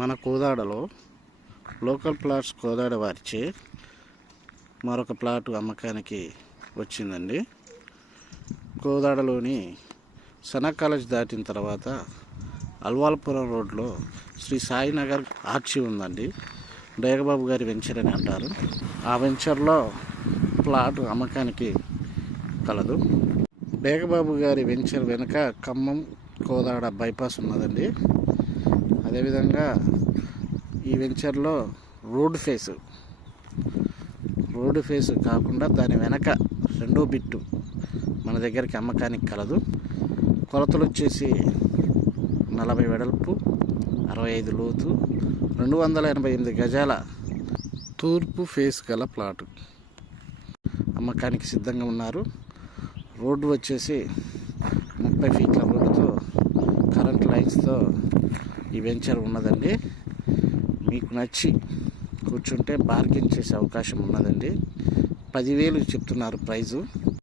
మన కోదాడలో local plots Kodad వారిచే మరొక ప్లాట్ అమ్మకానికి వచ్చిందండి. కోదాడలోని సనా కాలేజ్ దాటిన తర్వాత అల్వాల్పురం రోడ్లో శ్రీ సాయినగర్ ఆర్చి ఉందండి. డేగబాబు గారి వెంచర్ అని అంటారు. ఆ వెంచర్లో ప్లాట్ అమ్మకానికి కలదు. డేగబాబు గారి వెంచర్ వెనుక ఖమ్మం కోదాడ బైపాస్ ఉన్నదండి. అదేవిధంగా ఈ వెంచర్లో రోడ్ ఫేస్ కాకుండా దాని వెనక రెండో బిట్టు మన దగ్గరికి అమ్మకానికి కలదు. కొలతలు వచ్చేసి 40 వెడల్పు, 65 లోతు, 288 గజాల తూర్పు ఫేస్ గల ప్లాటు అమ్మకానికి సిద్ధంగా ఉన్నారు. రోడ్డు వచ్చేసి 30 ఫీట్ల రోడ్డుతో కరెంట్ లైన్స్తో ఈ వెంచర్ ఉన్నదండి. మీకు నచ్చి కూర్చుంటే బార్గెన్ చేసే అవకాశం ఉన్నదండి. 10,000 చెప్తున్నారు ప్రైజు.